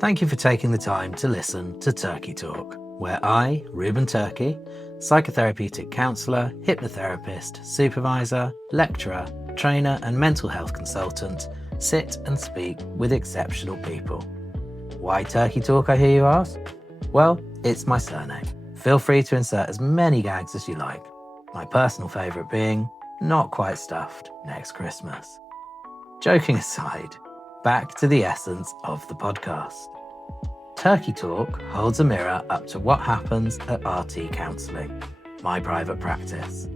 Thank you for taking the time to listen to Turkie Talk, where I, Reuben Turkie, psychotherapeutic counsellor, hypnotherapist, supervisor, lecturer, trainer and mental health consultant, sit and speak with exceptional people. Why Turkie Talk, I hear you ask? Well, it's my surname. Feel free to insert as many gags as you like. My personal favourite being not quite stuffed next Christmas. Joking aside, back to the essence of the podcast. Turkie Talk holds a mirror up to what happens at RT Counselling, my private practice.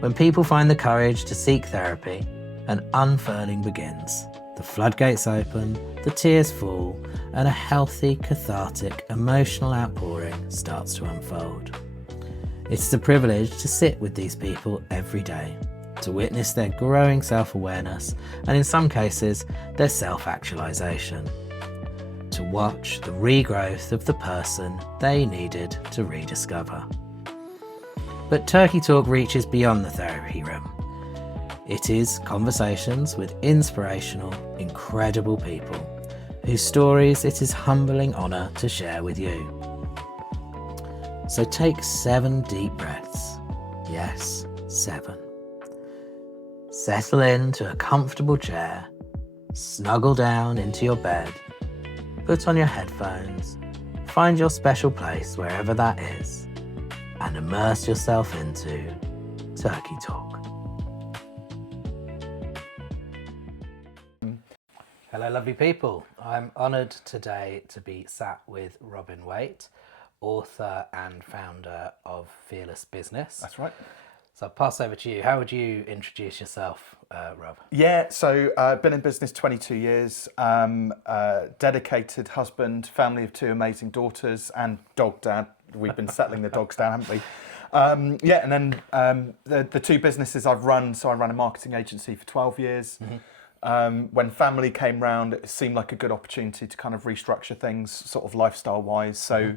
When people find the courage to seek therapy, an unfurling begins. The floodgates open, the tears fall, and a healthy, cathartic, emotional outpouring starts to unfold. It's a privilege to sit with these people every day, to witness their growing self-awareness and in some cases, their self-actualization. To watch the regrowth of the person they needed to rediscover. But Turkie Talk reaches beyond the therapy room. It is conversations with inspirational, incredible people whose stories it is humbling honour to share with you. So take 7 deep breaths. Yes, 7. Settle into a comfortable chair, snuggle down into your bed, put on your headphones, find your special place wherever that is, and immerse yourself into Turkie Talk. Hello lovely people, I'm honoured today to be sat with Reuben Waite, author and founder of Fearless Business. That's right. So I'll pass over to you. How would you introduce yourself, Rob? Yeah, so I've been in business 22 years, dedicated husband, family of 2 amazing daughters and dog dad. We've been settling the dogs down, haven't we? And then the 2 businesses I've run, so I ran a marketing agency for 12 years. Mm-hmm. When family came round, it seemed like a good opportunity to kind of restructure things sort of lifestyle-wise. So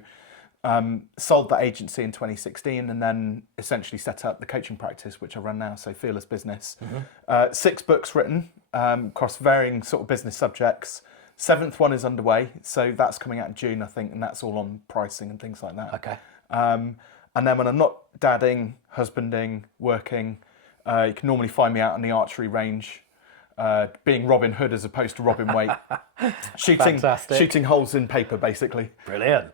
sold that agency in 2016 and then essentially set up the coaching practice, which I run now, so Fearless Business. Mm-hmm. 6 books written across varying sort of business subjects. 7th one is underway, so that's coming out in June, I think, and that's all on pricing and things like that. Okay. And then when I'm not dadding, husbanding, working, you can normally find me out on the archery range, being Robin Hood as opposed to Robin Waite, shooting holes in paper, basically. Brilliant.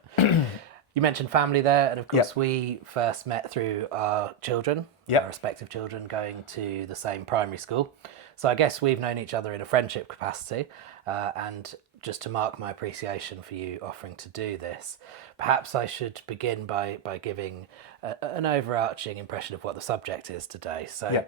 You mentioned family there, and of course we first met through our children, our respective children going to the same primary school. So I guess we've known each other in a friendship capacity, and just to mark my appreciation for you offering to do this, perhaps I should begin by giving an overarching impression of what the subject is today. So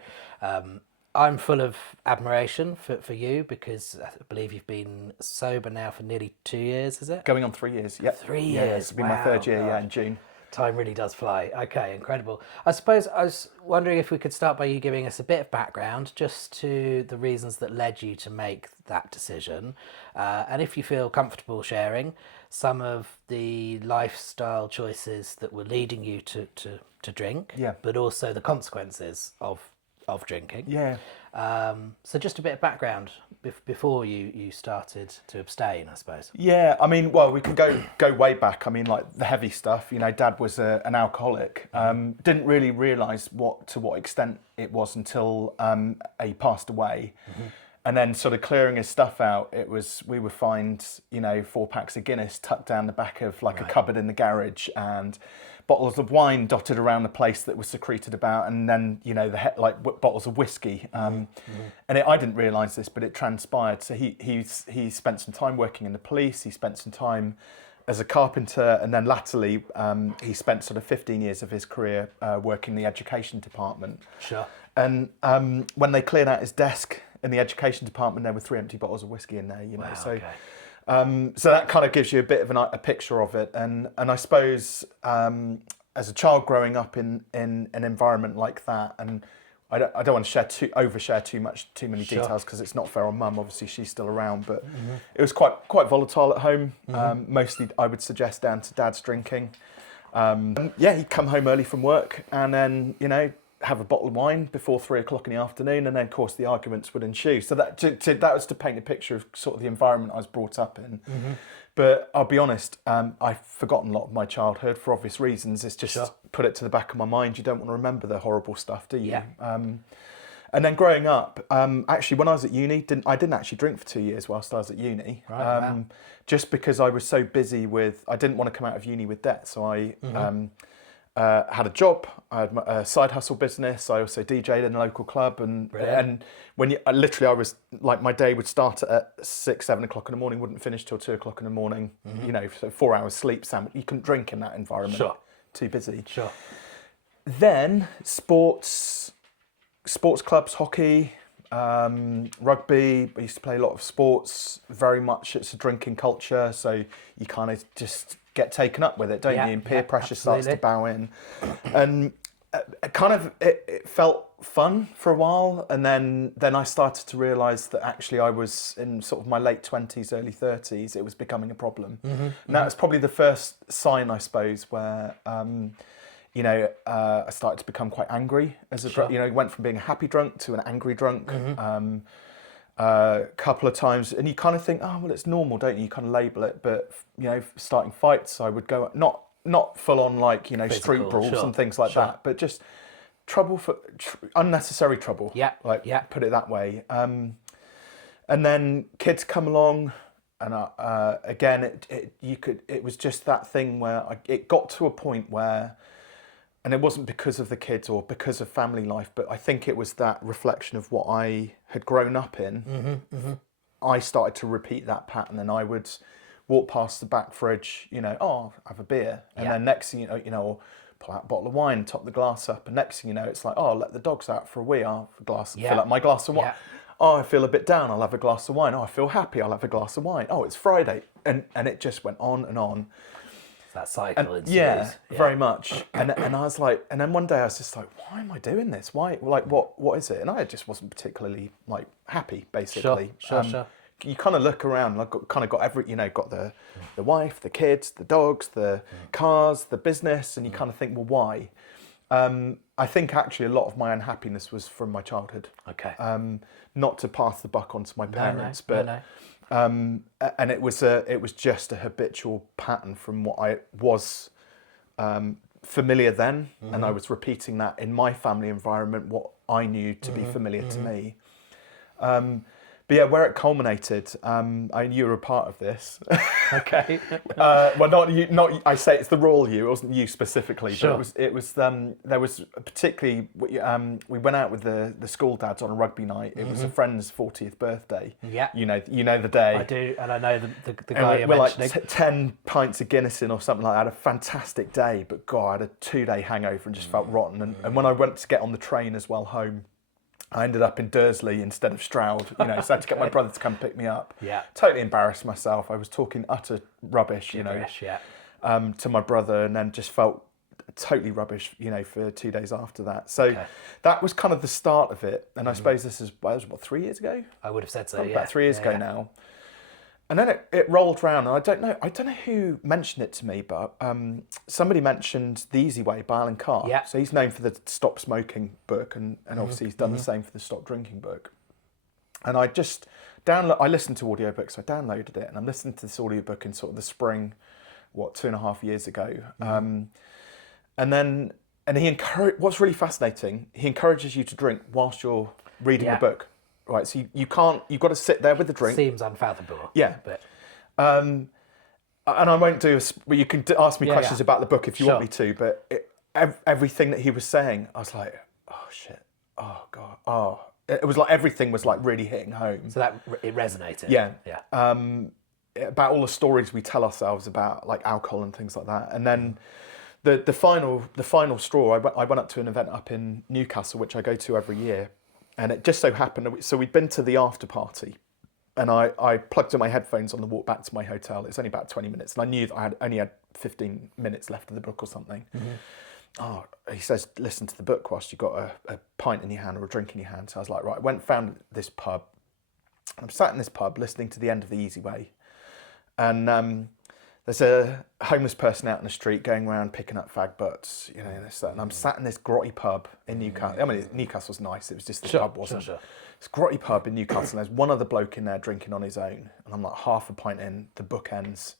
I'm full of admiration for you because I believe you've been sober now for nearly 2 years, is it? Going on 3 years, yeah. 3 years, yeah, it's been my 3rd year, in June. Time really does fly. Okay, incredible. I suppose I was wondering if we could start by you giving us a bit of background just to the reasons that led you to make that decision. And if you feel comfortable sharing some of the lifestyle choices that were leading you to drink, but also the consequences of drinking. Yeah. So just a bit of background before you started to abstain, I suppose. Yeah, I mean, well, we can go way back. I mean, like the heavy stuff. You know, Dad was an alcoholic. Didn't really realise to what extent it was until he passed away. Mm-hmm. And then sort of clearing his stuff out, we would find, 4 packs of Guinness tucked down the back of a cupboard in the garage and bottles of wine dotted around the place that was secreted about, and then bottles of whiskey. And I didn't realise this, but it transpired. So he spent some time working in the police. He spent some time as a carpenter, and then latterly he spent sort of 15 years of his career working in the education department. Sure. And when they cleared out his desk in the education department, there were 3 empty bottles of whiskey in there. Wow, so. Okay. So that kind of gives you a bit of a picture of it, and I suppose as a child growing up in an environment like that, and I don't want to overshare too many details because it's not fair on Mum. Obviously, she's still around, but it was quite volatile at home. Mostly, I would suggest down to Dad's drinking. He'd come home early from work, and then have a bottle of wine before 3 o'clock in the afternoon, and then of course the arguments would ensue. So that was to paint a picture of sort of the environment I was brought up in. But I'll be honest, I've forgotten a lot of my childhood for obvious reasons. It's just put it to the back of my mind. You don't want to remember the horrible stuff, do you? And then growing up, actually when I was at uni, I didn't actually drink for 2 years whilst I was at uni. Wow. Just because I was so busy I didn't want to come out of uni with debt. So I had a job, I had a side hustle business, I also DJ'd in a local club, and when I was like, my day would start at 6-7 o'clock in the morning, wouldn't finish till 2 o'clock in the morning, you know, so 4 hours sleep, you couldn't drink in that environment, too busy. Then sports clubs, hockey, rugby, I used to play a lot of sports, very much it's a drinking culture, so you kind of just get taken up with it, don't you? And peer pressure starts to bow in. And it felt fun for a while, and then I started to realise that actually I was in sort of my late 20s, early 30s, it was becoming a problem. And that was probably the first sign, I suppose, where you know, I started to become quite angry as a you know, went from being a happy drunk to an angry drunk. A couple of times, and you kind of think, oh well, it's normal, don't you? You kind of label it, but you know, starting fights, I would go not full on like, you know, physical, street brawls and things like that, but just trouble for unnecessary trouble. Put it that way. And then kids come along, and again, it was just that thing where it got to a point where. And it wasn't because of the kids or because of family life, but I think it was that reflection of what I had grown up in. I started to repeat that pattern, and I would walk past the back fridge, you know, oh, have a beer. And then next thing you know, pull out a bottle of wine, top the glass up. And next thing you know, it's like, oh, I'll let the dogs out for a wee. I'll fill up my glass of wine. Oh, I feel a bit down. I'll have a glass of wine. Oh, I feel happy. I'll have a glass of wine. Oh, it's Friday. And it just went on and on. That cycle ensues. Very much. And I was like, and then one day I was just like, why am I doing this? Why, like, what is it? And I just wasn't particularly like happy, basically. Sure. You kind of look around, and I've got every, you know, got the wife, the kids, the dogs, the cars, the business, and you kind of think, well, why? I think actually a lot of my unhappiness was from my childhood. Okay. Not to pass the buck on to my parents, but. And it was just a habitual pattern from what I was familiar then, and I was repeating that in my family environment, what I knew to be familiar to me. But yeah, where it culminated, you were a part of this. Okay. Well, not you. Not I say it's the royal you. It wasn't you specifically. Sure. But it was. There was particularly. We went out with the school dads on a rugby night. It was a friend's 40th birthday. Yeah. You know the day. I do, and I know the guy you're we're mentioning. Like 10 pints of Guinness in or something like that. I had a fantastic day, but God, I had a 2-day hangover and just felt rotten. And when I went to get on the train as well home, I ended up in Dursley instead of Stroud, you know, so I had to get my brother to come pick me up. Yeah. Totally embarrassed myself. I was talking utter rubbish, you know, to my brother, and then just felt totally rubbish, you know, for 2 days after that. So that was kind of the start of it. And I suppose this is, what, 3 years ago? I would have said so, probably about 3 years ago now. And then it rolled around, and I don't know who mentioned it to me, but somebody mentioned The Easy Way by Alan Carr. Yeah. So he's known for the Stop Smoking book, and obviously he's done the same for the Stop Drinking book. And I just I listened to audiobooks, I downloaded it, and I'm listening to this audiobook in sort of the spring, 2.5 years ago. And he what's really fascinating, he encourages you to drink whilst you're reading the book. Right, so you've got to sit there with the drink. Seems unfathomable. Yeah. But... and I won't you can ask me questions about the book if you want me to, but everything that he was saying, I was like, oh shit, oh God, oh. It was like everything was like really hitting home. So it resonated. Yeah. About all the stories we tell ourselves about like alcohol and things like that. And then the final straw, I went up to an event up in Newcastle, which I go to every year. And it just so happened, so we'd been to the after party, and I plugged in my headphones on the walk back to my hotel. It's only about 20 minutes, and I knew that I only had 15 minutes left of the book or something. Oh, he says, listen to the book whilst you've got a pint in your hand or a drink in your hand. So I was like, right, I went and found this pub. I'm sat in this pub listening to the end of The Easy Way. And there's a homeless person out in the street going around picking up fag butts, you know, and I'm sat in this grotty pub in Newcastle. I mean, Newcastle's nice. It was just the pub wasn't. Sure. It's a grotty pub in Newcastle. And there's one other bloke in there drinking on his own, and I'm like half a pint in. The book ends.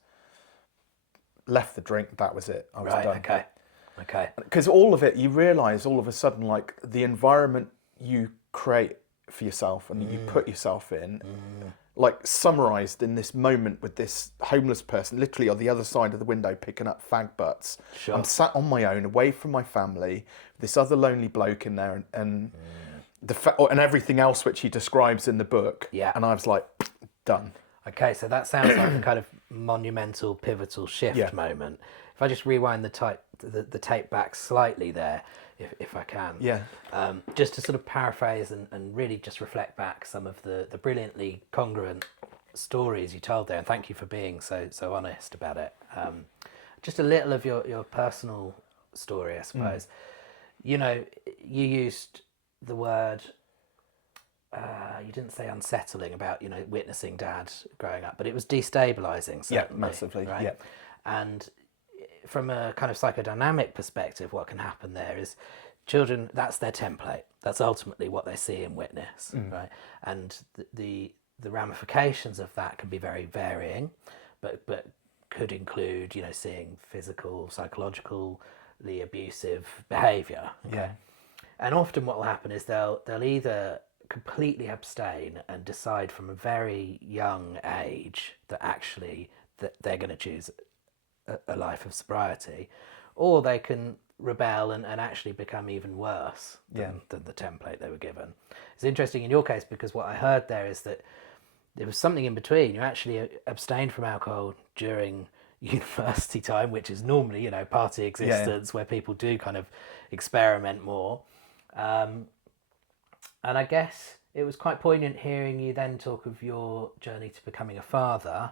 Left the drink. That was it. I was done. Okay. Because all of it, you realise all of a sudden, like the environment you create for yourself and you put yourself in, like summarised in this moment with this homeless person literally on the other side of the window picking up fag butts. Sure. I'm sat on my own, away from my family, this other lonely bloke in there, and and everything else which he describes in the book. Yeah. And I was like, done. Okay, so that sounds like a kind of monumental, pivotal shift moment. If I just rewind the tape back slightly there, if I can. Yeah. Just to sort of paraphrase and really just reflect back some of the brilliantly congruent stories you told there, and thank you for being so honest about it. Just a little of your personal story, I suppose. You know, you used the word, you didn't say unsettling about, you know, witnessing dad growing up, but it was destabilising, certainly. Yeah, massively, right? yeah. And from a kind of psychodynamic perspective, what can happen there is children, that's their template. That's ultimately what they see and witness, right? And the ramifications of that can be very varying, but could include, you know, seeing physical, psychologically abusive behaviour. Okay? Yeah. And often what will happen is they'll either completely abstain and decide from a very young age that actually that they're going to choose a life of sobriety, or they can rebel and actually become even worse than the template they were given. It's interesting in your case because what I heard there is that there was something in between. You actually abstained from alcohol during university time, which is normally, you know, party existence where people do kind of experiment more. And I guess it was quite poignant hearing you then talk of your journey to becoming a father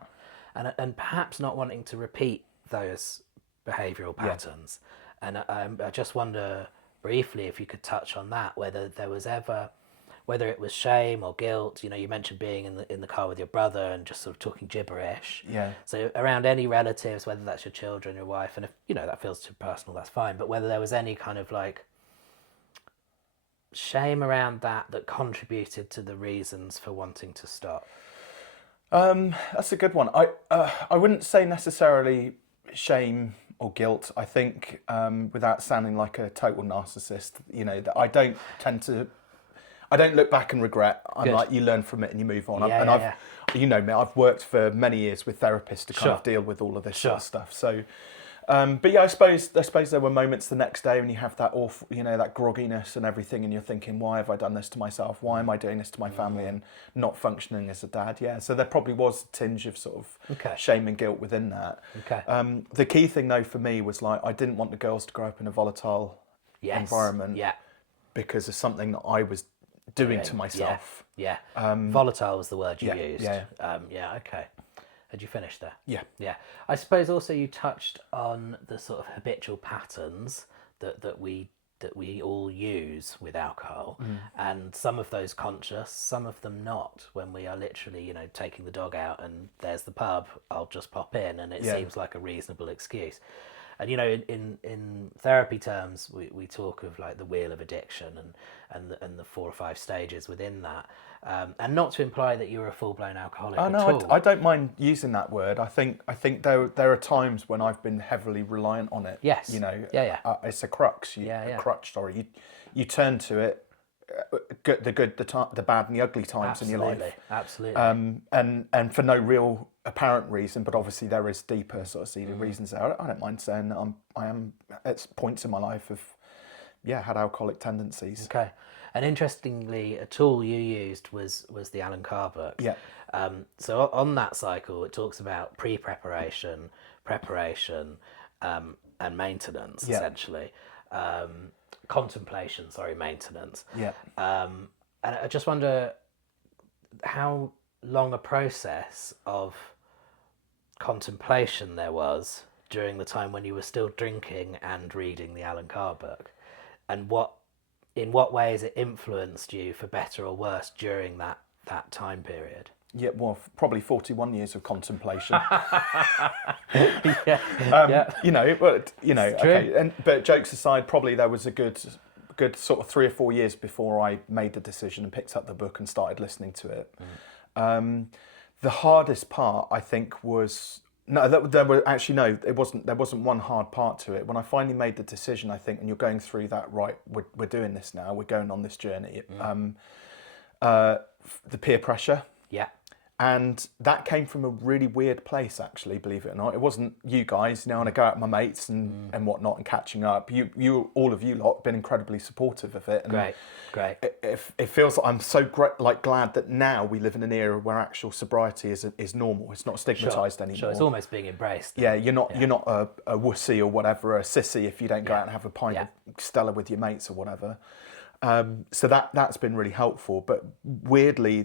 and perhaps not wanting to repeat those behavioural patterns. And I just wonder briefly if you could touch on that, whether there was ever, whether it was shame or guilt. You know, you mentioned being in the car with your brother and just sort of talking gibberish. Yeah. So around any relatives, whether that's your children, your wife, and if, you know, that feels too personal, that's fine. But whether there was any kind of like shame around that contributed to the reasons for wanting to stop. That's a good one. I wouldn't say necessarily shame or guilt. I think, without sounding like a total narcissist, you know, that I don't look back and regret. I'm Good. like, you learn from it and you move on. Yeah. You know me, I've worked for many years with therapists to kind of deal with all of this sort of stuff. So, but yeah, I suppose there were moments the next day when you have that awful, you know, that grogginess and everything, and you're thinking, why have I done this to myself? Why am I doing this to my family and not functioning as a dad? Yeah, so there probably was a tinge of sort of shame and guilt within that. Okay. The key thing though for me was like, I didn't want the girls to grow up in a volatile environment because of something that I was doing to myself. Yeah. Volatile was the word you used. Yeah. Okay. Had you finished there? Yeah. I suppose also you touched on the sort of habitual patterns that we all use with alcohol, and some of those conscious, some of them not. When we are literally, you know, taking the dog out and there's the pub, I'll just pop in, and it seems like a reasonable excuse. And you know, in therapy terms, we talk of like the wheel of addiction and the 4 or 5 stages within that. And not to imply that you're a full-blown alcoholic at all. I don't mind using that word. I think there are times when I've been heavily reliant on it. Yes. You know. Yeah. It's a crux. A crutch. Sorry. You turn to it. The good, the bad, and the ugly times in your life. Absolutely. And for no real apparent reason, but obviously there is deeper sort of seated reasons there. I don't mind saying that I am at points in my life of had alcoholic tendencies. Okay. And interestingly, a tool you used was the Alan Carr book. Yeah. So on that cycle, it talks about pre-preparation, preparation, and maintenance, essentially. Contemplation, maintenance. Yeah. And I just wonder how long a process of contemplation there was during the time when you were still drinking and reading the Alan Carr book, and in what ways it influenced you for better or worse during that time period. Yeah, well, probably 41 years of contemplation. Yeah. You know, but you know, It's true. okay. But jokes aside, probably there was a good sort of 3 or 4 years before I made the decision and picked up the book and started listening to it. The hardest part, I think, was there were actually no. It wasn't. There wasn't one hard part to it. When I finally made the decision, I think, and you're going through that, right? We're doing this now. We're going on this journey. The peer pressure. Yeah. And that came from a really weird place, actually, believe it or not. It wasn't you guys, you know, and I go out with my mates and whatnot and catching up. You, all of you lot, have been incredibly supportive of it. And Great. It feels like I'm so glad that now we live in an era where actual sobriety is normal. It's not stigmatised anymore. Sure, it's almost being embraced. Yeah, you're not a wussy or whatever, a sissy if you don't go out and have a pint of Stella with your mates or whatever. So that's been really helpful. But weirdly,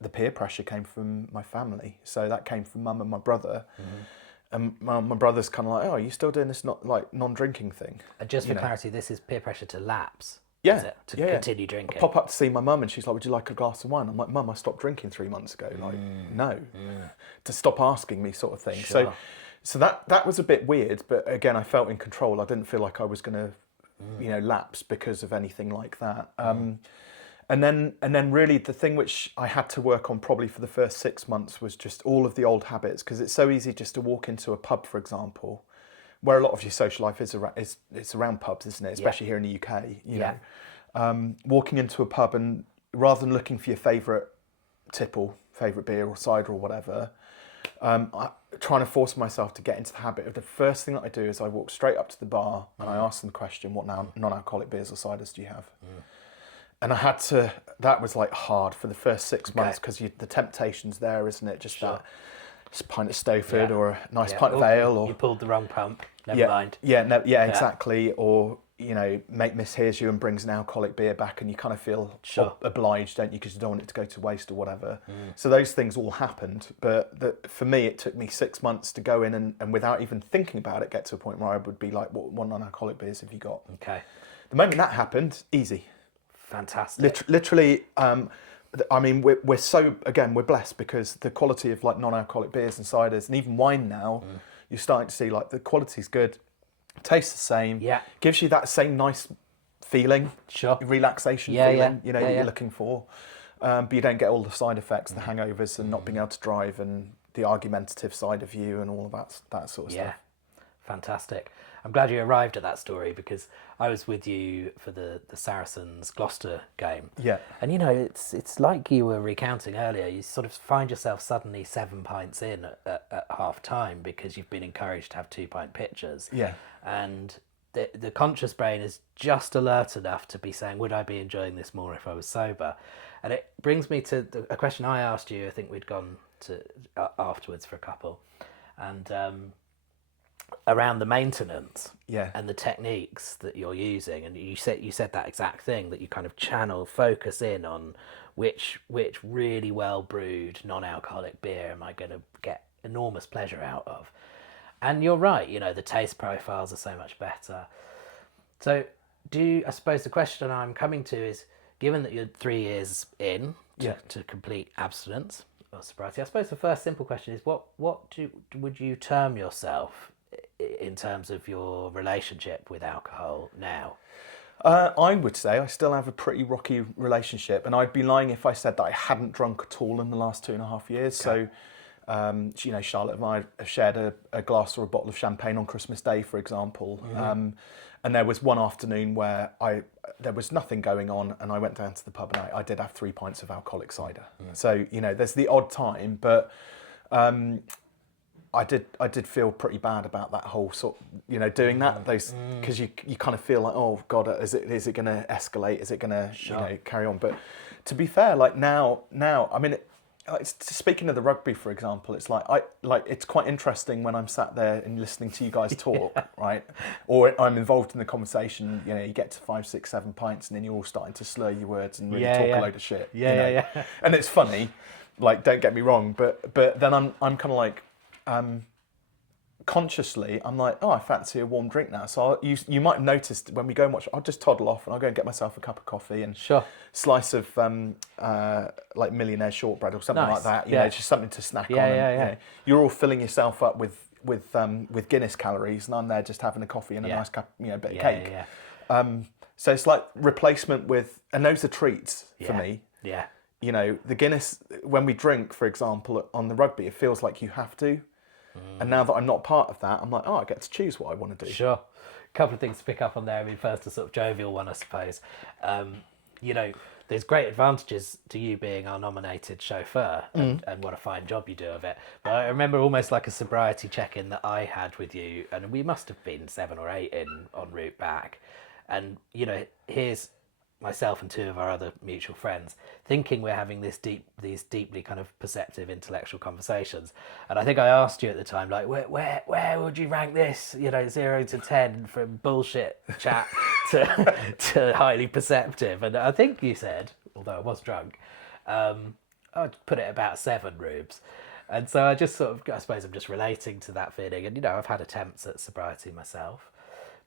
the peer pressure came from my family. So that came from mum and my brother. And my brother's kind of like, oh, are you still doing this non-drinking thing? And just for clarity, this is peer pressure to lapse. Yeah. Is it? To continue drinking. I pop up to see my mum and she's like, would you like a glass of wine? I'm like, Mum, I stopped drinking 3 months ago. Like, no. To stop asking me, sort of thing. Sure. So that was a bit weird, but again, I felt in control. I didn't feel like I was going to, lapse because of anything like that. And then really the thing which I had to work on probably for the first 6 months was just all of the old habits, because it's so easy just to walk into a pub, for example, where a lot of your social life is around pubs, isn't it? Especially here in the UK, you know. Walking into a pub and rather than looking for your favourite tipple, favourite beer or cider or whatever, trying to force myself to get into the habit of the first thing that I do is I walk straight up to the bar and I ask them the question, what non-alcoholic beers or ciders do you have? And I had to, that was like hard for the first 6 months because the temptation's there, isn't it? Just that pint of Stowford or a nice pint of ale. Or you pulled the wrong pump, never mind. Exactly. Or, you know, mate mishears you and brings an alcoholic beer back and you kind of feel obliged, don't you? Because you don't want it to go to waste or whatever. So those things all happened. But for me, it took me 6 months to go in and without even thinking about it, get to a point where I would be like, what non-alcoholic beers have you got? Okay. The moment that happened, easy. Fantastic. Literally, I mean, we're we're blessed because the quality of like non-alcoholic beers and ciders and even wine now, you're starting to see like the quality's good, tastes the same, gives you that same nice feeling, relaxation feeling, you know, that you're looking for, but you don't get all the side effects, the hangovers and not being able to drive and the argumentative side of you and all of that sort of stuff. Fantastic. I'm glad you arrived at that story because I was with you for the Saracens Gloucester game. Yeah. And you know, it's like you were recounting earlier, you sort of find yourself suddenly 7 pints in at half time because you've been encouraged to have 2 pint pitchers. Yeah. And the conscious brain is just alert enough to be saying, would I be enjoying this more if I was sober? And it brings me to a question I asked you. I think we'd gone to afterwards for a couple. And around the maintenance and the techniques that you're using, and you said that exact thing, that you kind of focus in on which really well brewed non-alcoholic beer am I going to get enormous pleasure out of. And you're right, you know, the taste profiles are so much better. So I suppose the question I'm coming to is, given that you're 3 years in to complete abstinence or sobriety, I suppose the first simple question is what would you term yourself in terms of your relationship with alcohol now? I would say I still have a pretty rocky relationship, and I'd be lying if I said that I hadn't drunk at all in the last 2.5 years. Okay. So, you know, Charlotte and I have shared a glass or a bottle of champagne on Christmas Day, for example. Mm-hmm. And there was one afternoon where there was nothing going on, and I went down to the pub and I did have 3 pints of alcoholic cider. Mm. So, you know, there's the odd time, but I did feel pretty bad about that whole sort, you know, doing that, because you kind of feel like, oh God, is it going to escalate? Is it going to you know, carry on? But to be fair, like now, I mean, speaking of the rugby, for example, it's it's quite interesting when I'm sat there and listening to you guys talk, right? Or I'm involved in the conversation. You know, you get to 5, 6, 7 pints, and then you're all starting to slur your words and really talk a load of shit. Yeah. And it's funny, like, don't get me wrong, but then I'm kind of like, consciously, I'm like, oh, I fancy a warm drink now. So you might have noticed when we go and watch, I'll just toddle off and I'll go and get myself a cup of coffee and slice of like millionaire shortbread or something like that. You know, just something to snack on. And, you know, you're all filling yourself up with Guinness calories, and I'm there just having a coffee and a nice cup, you know, bit of cake. So it's like replacement with, and those are treats for me. Yeah. You know, the Guinness, when we drink, for example, on the rugby, it feels like you have to. And now that I'm not part of that, I'm like, oh, I get to choose what I want to do. Sure. A couple of things to pick up on there. I mean, first, a sort of jovial one, I suppose. You know, there's great advantages to you being our nominated chauffeur, and what a fine job you do of it. But I remember almost like a sobriety check-in that I had with you, and we must have been 7 or 8 in en route back. And, you know, here's myself and 2 of our other mutual friends thinking we're having these deeply kind of perceptive intellectual conversations, and I think I asked you at the time, like, where would you rank this, you know, 0 to 10, from bullshit chat to highly perceptive? And I think you said, although I was drunk, I'd put it about 7 Rubes. And so I just sort of, I suppose I'm just relating to that feeling. And, you know, I've had attempts at sobriety myself.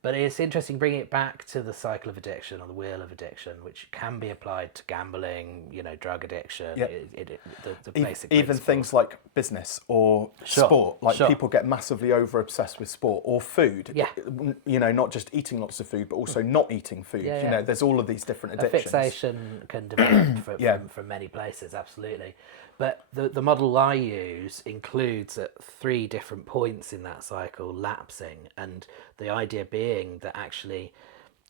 But it's interesting bringing it back to the cycle of addiction, or the wheel of addiction, which can be applied to gambling, you know, drug addiction, the basic even principles. things like business or sport. Like people get massively over obsessed with sport or food. Yeah. You know, not just eating lots of food, but also not eating food. You know, there's all of these different addictions. A fixation can develop from many places, absolutely. But the model I use includes at 3 different points in that cycle lapsing, and the idea being that actually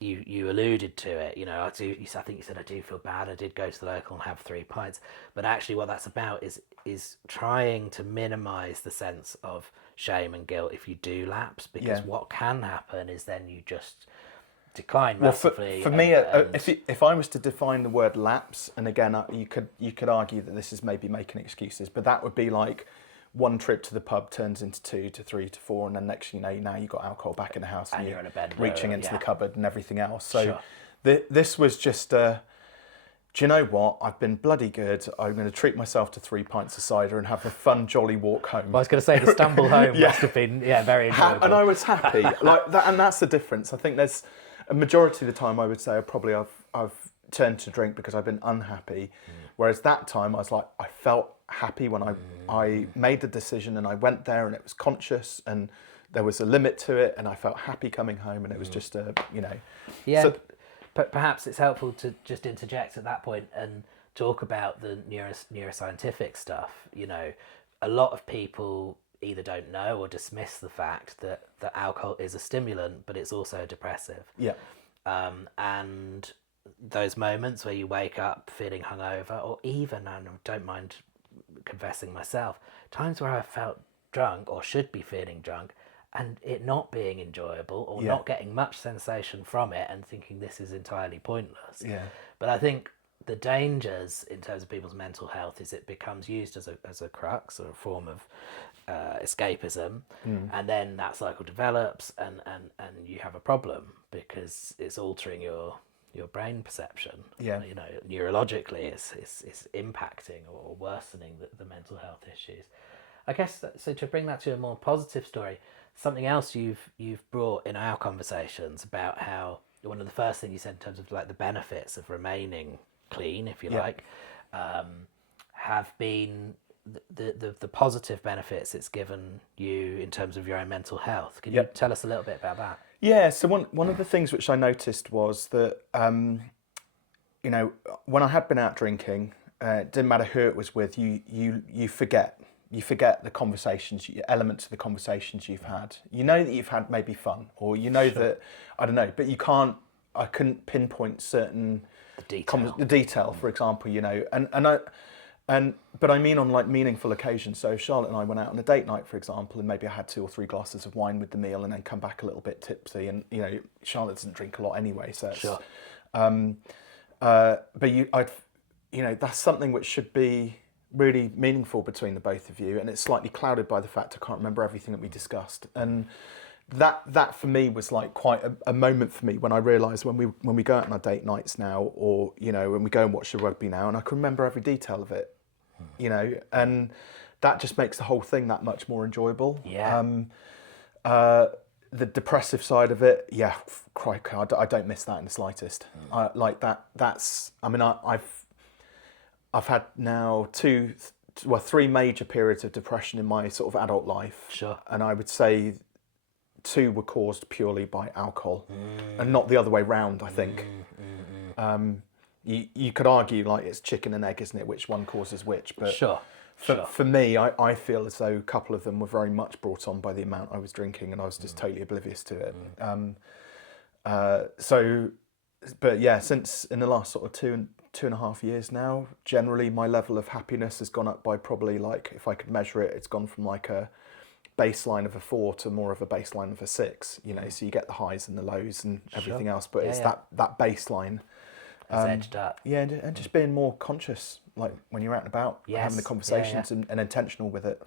you alluded to it, you know, I think you said, I do feel bad, I did go to the local and have 3 pints, but actually what that's about is trying to minimize the sense of shame and guilt if you do lapse, because what can happen is then you just decline massively. For me, if I was to define the word lapse, and again, you could argue that this is maybe making excuses, but that would be like 1 trip to the pub turns into 2 to 3 to 4, and then next you know, now you've got alcohol back in the house, and you're in a bed, reaching into the cupboard and everything else. So this was just do you know what? I've been bloody good. I'm going to treat myself to 3 pints of cider and have a fun, jolly walk home. Well, I was going to say the stumble home must have been very enjoyable. And I was happy, like that, and that's the difference. I think there's a majority of the time I would say I've turned to drink because I've been unhappy, whereas that time I was like, I felt happy when I made the decision and I went there, and it was conscious and there was a limit to it, and I felt happy coming home, and it was just you know. Yeah. So, perhaps it's helpful to just interject at that point and talk about the neuroscientific stuff. You know, a lot of people either don't know or dismiss the fact that alcohol is a stimulant, but it's also a depressive. Yeah. And those moments where you wake up feeling hungover, or even, I don't mind confessing myself, times where I felt drunk or should be feeling drunk, and it not being enjoyable or not getting much sensation from it, and thinking this is entirely pointless. Yeah. But I think the dangers in terms of people's mental health is it becomes used as a crux or a form of escapism, and then that cycle develops, and you have a problem because it's altering your brain perception. Yeah. You know, neurologically it's impacting or worsening the mental health issues. I guess so. To bring that to a more positive story, something else you've brought in our conversations about how one of the first things you said in terms of like the benefits of remaining clean, if you like, have been the positive benefits it's given you in terms of your own mental health. Can you tell us a little bit about that? Yeah, so one of the things which I noticed was that, you know, when I had been out drinking, it didn't matter who it was with, you forget the conversations, elements of the conversations you've had. You know that you've had maybe fun, or you know that, I don't know, but I couldn't pinpoint certain the detail, for example, you know, but I mean on like meaningful occasions. So Charlotte and I went out on a date night, for example, and maybe I had 2 or 3 glasses of wine with the meal, and then come back a little bit tipsy. And you know, Charlotte doesn't drink a lot anyway, so it's, but you know, that's something which should be really meaningful between the both of you, and it's slightly clouded by the fact I can't remember everything that we discussed. And that for me was like quite a moment for me when I realised when we go out on our date nights now, or you know, when we go and watch the rugby now, and I can remember every detail of it, you know, and that just makes the whole thing that much more enjoyable. The depressive side of it, yeah, crikey, I don't miss that in the slightest. Like that. That's. I mean, I've had now three major periods of depression in my sort of adult life. Sure. And I would say 2 were caused purely by alcohol, and not the other way round. I think. You could argue like it's chicken and egg, isn't it? Which one causes which? But Sure. for me, I feel as though a couple of them were very much brought on by the amount I was drinking, and I was just totally oblivious to it. But yeah, since in the last sort of two and a half years now, generally my level of happiness has gone up by probably, like, if I could measure it, it's gone from like a baseline of a 4 to more of a baseline of a 6. You know, so you get the highs and the lows and everything else, but it's that baseline. Edged up. Yeah, and just being more conscious, like when you're out and about, having the conversations and intentional with it.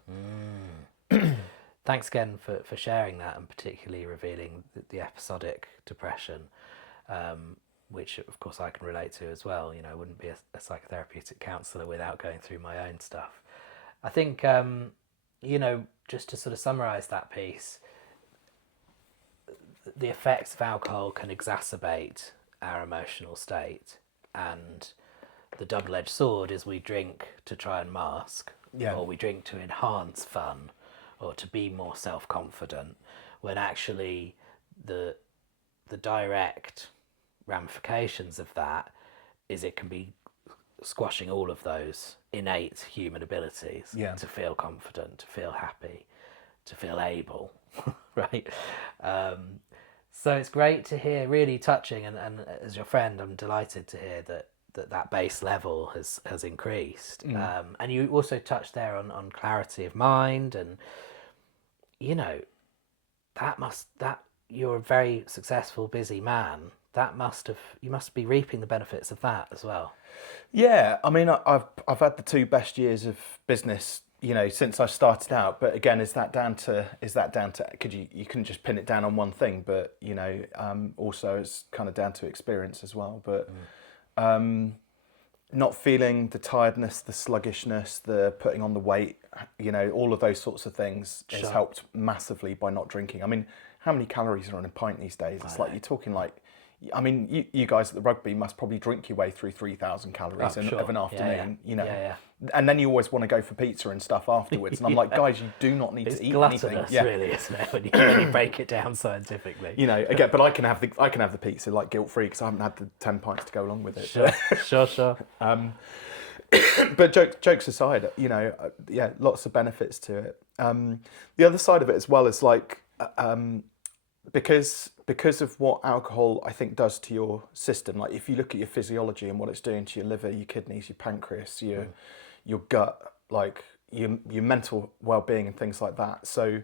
Thanks again for sharing that, and particularly revealing the episodic depression, which of course I can relate to as well. You know, I wouldn't be a psychotherapeutic counsellor without going through my own stuff. I think, you know, just to sort of summarise that piece, the effects of alcohol can exacerbate our emotional state, and the double-edged sword is we drink to try and mask, or we drink to enhance fun, or to be more self-confident, when actually the direct ramifications of that is it can be squashing all of those innate human abilities to feel confident, to feel happy, to feel able, right? So it's great to hear, really touching, and as your friend, I'm delighted to hear that base level has increased. And you also touched there on clarity of mind, and you know, that you're a very successful, busy man. You must be reaping the benefits of that as well. Yeah, I mean, I've had the 2 best years of business, you know, since I started out. But again, is that down to could you couldn't just pin it down on one thing, but you know, also it's kind of down to experience as well. But not feeling the tiredness, the sluggishness, the putting on the weight, you know, all of those sorts of things has helped massively by not drinking. I mean, how many calories are on a pint these days? It's like you're talking like, I mean, you guys at the rugby must probably drink your way through 3,000 calories of an afternoon, you know. And then you always want to go for pizza and stuff afterwards. And I'm like, guys, you do not need to eat anything. It's gluttonous, really, isn't it? When you break it down scientifically. You know, again, but I can have the pizza like guilt free because I haven't had the 10 pints to go along with it. Sure. But jokes aside, you know, lots of benefits to it. The other side of it as well is like, because of what alcohol I think does to your system. Like if you look at your physiology and what it's doing to your liver, your kidneys, your pancreas, your gut, like your mental well-being and things like that. So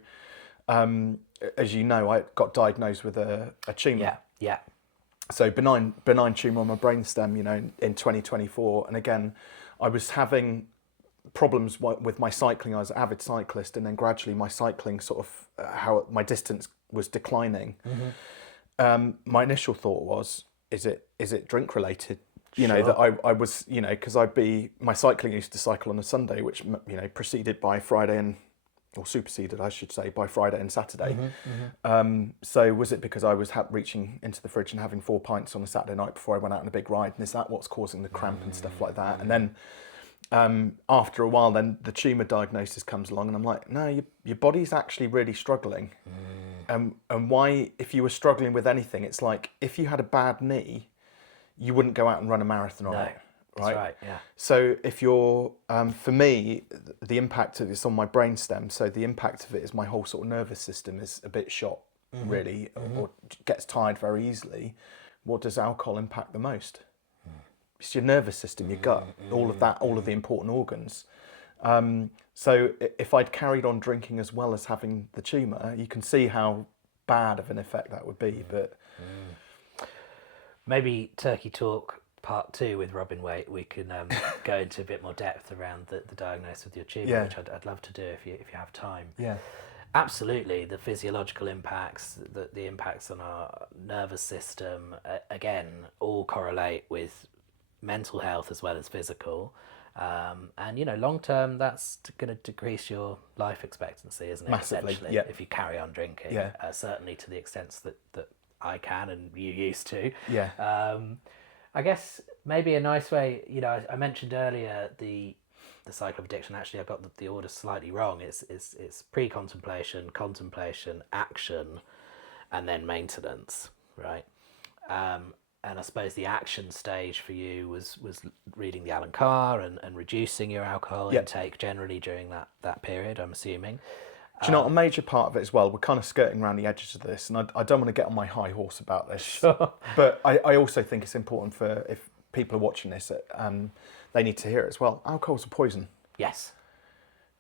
as you know, I got diagnosed with a tumour. Yeah. So benign tumour on my brainstem, you know, in 2024. And again, I was having problems with my cycling. I was an avid cyclist, and then gradually my cycling sort of how my distance was declining. My initial thought was, is it drink related? You know, that I was, you know, because my cycling used to cycle on a Sunday, which, you know, preceded by Friday or superseded, I should say, by Friday and Saturday. So was it because I was reaching into the fridge and having 4 pints on a Saturday night before I went out on a big ride? And is that what's causing the cramp and stuff like that? And then after a while, then the tumour diagnosis comes along, and I'm like, no, your body's actually really struggling. And why, if you were struggling with anything, it's like if you had a bad knee, you wouldn't go out and run a marathon on it. That's right, yeah. So if you're, for me, the impact of it's on my brainstem. So the impact of it is my whole sort of nervous system is a bit shot, really, or gets tired very easily. What does alcohol impact the most? It's your nervous system, your gut, all of that, all of the important organs. So if I'd carried on drinking as well as having the tumour, you can see how bad of an effect that would be. But maybe Turkie Talk Part 2 with Reuben Waite, we can go into a bit more depth around the diagnosis with your tumour, which I'd love to do if you have time. Yeah. Absolutely, the physiological impacts, the impacts on our nervous system, again, all correlate with mental health as well as physical. And long term, that's going to decrease your life expectancy, isn't it? Massively, Essentially, yeah. if you carry on drinking, Yeah. Certainly to the extent that I can and you used to. Yeah. I guess maybe a nice way, I mentioned earlier the cycle of addiction. Actually, I got the order slightly wrong. It's pre-contemplation, contemplation, action, and then maintenance, right? And I suppose the action stage for you was reading the Alan Carr and reducing your alcohol intake generally during that period, I'm assuming. Do you know what, a major part of it as well, we're kind of skirting around the edges of this, and I don't want to get on my high horse about this, Sure. but I also think it's important for, if people are watching this, they need to hear it as well. Alcohol's a poison. Yes.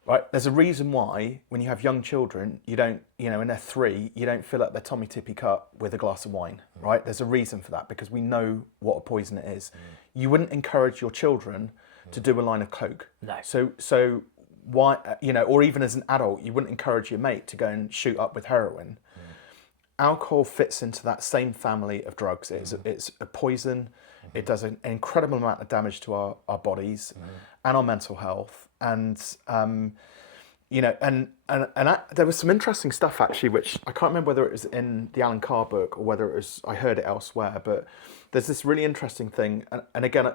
Right? There's a reason why when you have young children, you don't, when they're 3, you don't fill up their Tommy Tippy cup with a glass of wine, right? There's a reason for that, because we know what a poison it is. You wouldn't encourage your children to do a line of coke. No. So why, or even as an adult, you wouldn't encourage your mate to go and shoot up with heroin. Alcohol fits into that same family of drugs. It's a poison. It does an incredible amount of damage to our bodies and our mental health. And there was some interesting stuff actually, which I can't remember whether it was in the Alan Carr book or whether it was, I heard it elsewhere, but there's this really interesting thing. And again,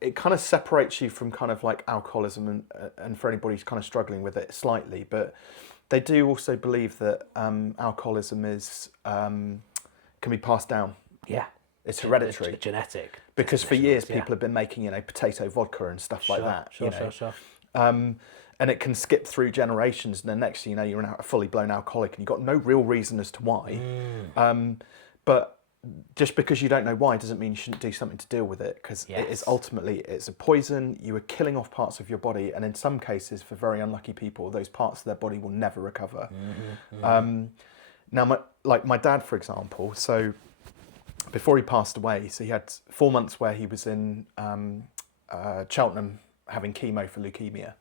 it kind of separates you from kind of like alcoholism and for anybody who's kind of struggling with it slightly, but they do also believe that alcoholism is can be passed down. Yeah. It's hereditary. Genetic. Because for years people have been making, potato vodka and stuff like that. Sure. And it can skip through generations, and then next thing you know, you're a fully blown alcoholic, and you've got no real reason as to why. But just because you don't know why doesn't mean you shouldn't do something to deal with it, because it is ultimately, it's a poison. You are killing off parts of your body, and in some cases, for very unlucky people, those parts of their body will never recover. Now, my dad, for example, so before he passed away, so he had 4 months where he was in Cheltenham having chemo for leukemia.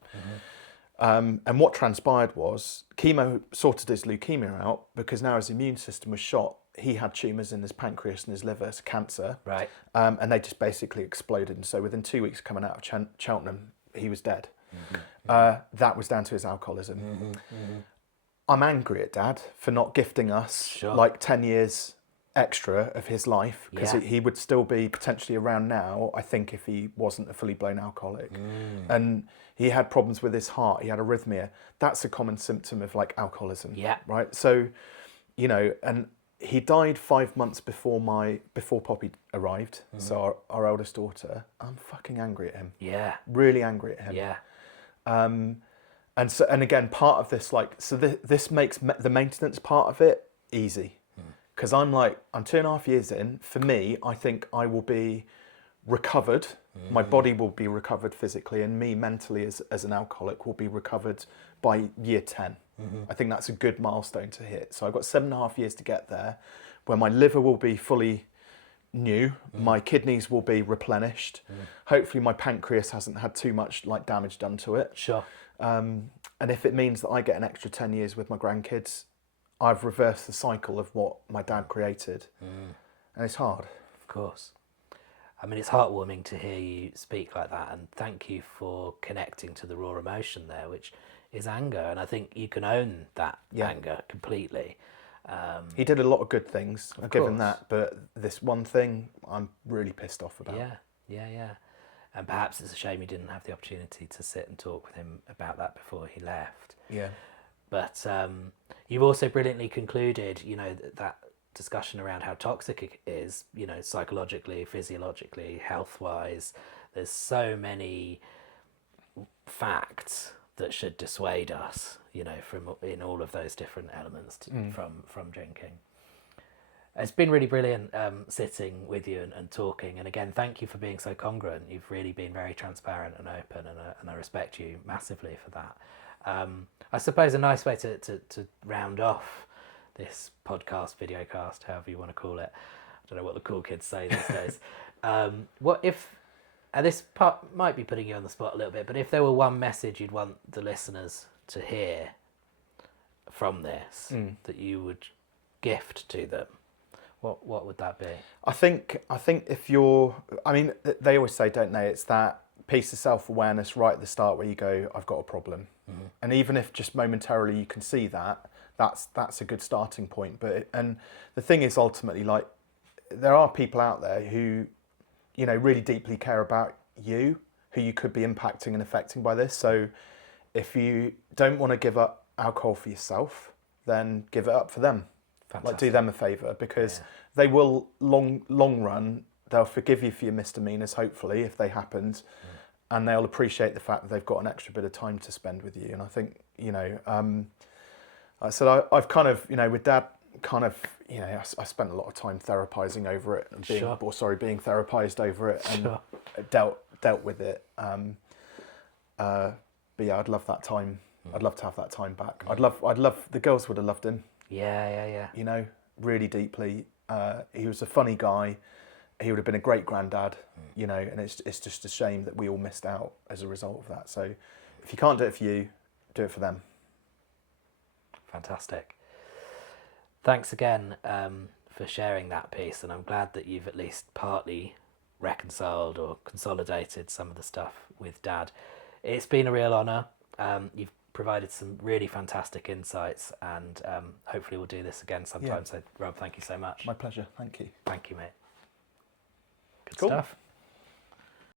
And what transpired was chemo sorted his leukemia out, because now his immune system was shot. He had tumours in his pancreas and his liver, so cancer. Right. And they just basically exploded. And so within 2 weeks coming out of Cheltenham, he was dead. That was down to his alcoholism. I'm angry at Dad for not gifting us like 10 years extra of his life, because he would still be potentially around now, I think, if he wasn't a fully blown alcoholic. And he had problems with his heart, he had arrhythmia. That's a common symptom of like alcoholism. Right. So, and he died 5 months before Poppy arrived. So our eldest daughter. I'm fucking angry at him. Really angry at him. And again, part of this, this makes the maintenance part of it easy. Because I'm 2.5 years in. For me, I think I will be recovered. My body will be recovered physically, and me mentally as an alcoholic will be recovered by year 10. I think that's a good milestone to hit. So I've got 7.5 years to get there, where my liver will be fully new, my kidneys will be replenished. Hopefully my pancreas hasn't had too much damage done to it. And if it means that I get an extra 10 years with my grandkids, I've reversed the cycle of what my dad created. And it's hard. Of course. I mean, it's heartwarming to hear you speak like that, and thank you for connecting to the raw emotion there, which is anger. And I think you can own that anger completely. He did a lot of good things, I'll give him that, but this one thing I'm really pissed off about. Yeah. And perhaps it's a shame you didn't have the opportunity to sit and talk with him about that before he left. But you've also brilliantly concluded, that discussion around how toxic it is, psychologically, physiologically, health-wise. There's so many facts that should dissuade us, from in all of those different elements from drinking. It's been really brilliant sitting with you and talking. And again, thank you for being so congruent. You've really been very transparent and open, and I respect you massively for that. I suppose a nice way to round off this podcast, videocast, however you want to call it. I don't know what the cool kids say these days. What if, and this part might be putting you on the spot a little bit, but if there were one message you'd want the listeners to hear from this that you would gift to them, what would that be? I think if they always say, don't they, it's that piece of self-awareness right at the start where you go, I've got a problem. And even if just momentarily you can see that, that's a good starting point. And the thing is, ultimately, like, there are people out there who, you know, really deeply care about you, who you could be impacting and affecting by this. So if you don't want to give up alcohol for yourself, then give it up for them. Fantastic. Like, do them a favour, because they will long run, they'll forgive you for your misdemeanors, hopefully, if they happened, and they'll appreciate the fact that they've got an extra bit of time to spend with you. And I think, you know, so I've kind of, you know, with Dad, kind of, you know, I spent a lot of time therapizing over it, and being therapized over it, and dealt with it. But yeah, I'd love that time. I'd love to have that time back. I'd love the girls would have loved him. Yeah. You know, really deeply. He was a funny guy. He would have been a great granddad, you know, and it's just a shame that we all missed out as a result of that. So if you can't do it for you, do it for them. Fantastic. Thanks again for sharing that piece, and I'm glad that you've at least partly reconciled or consolidated some of the stuff with Dad. It's been a real honour. You've provided some really fantastic insights, and hopefully we'll do this again sometime. So, Rob, thank you so much. My pleasure. Thank you. Thank you, mate. Good Cool. stuff.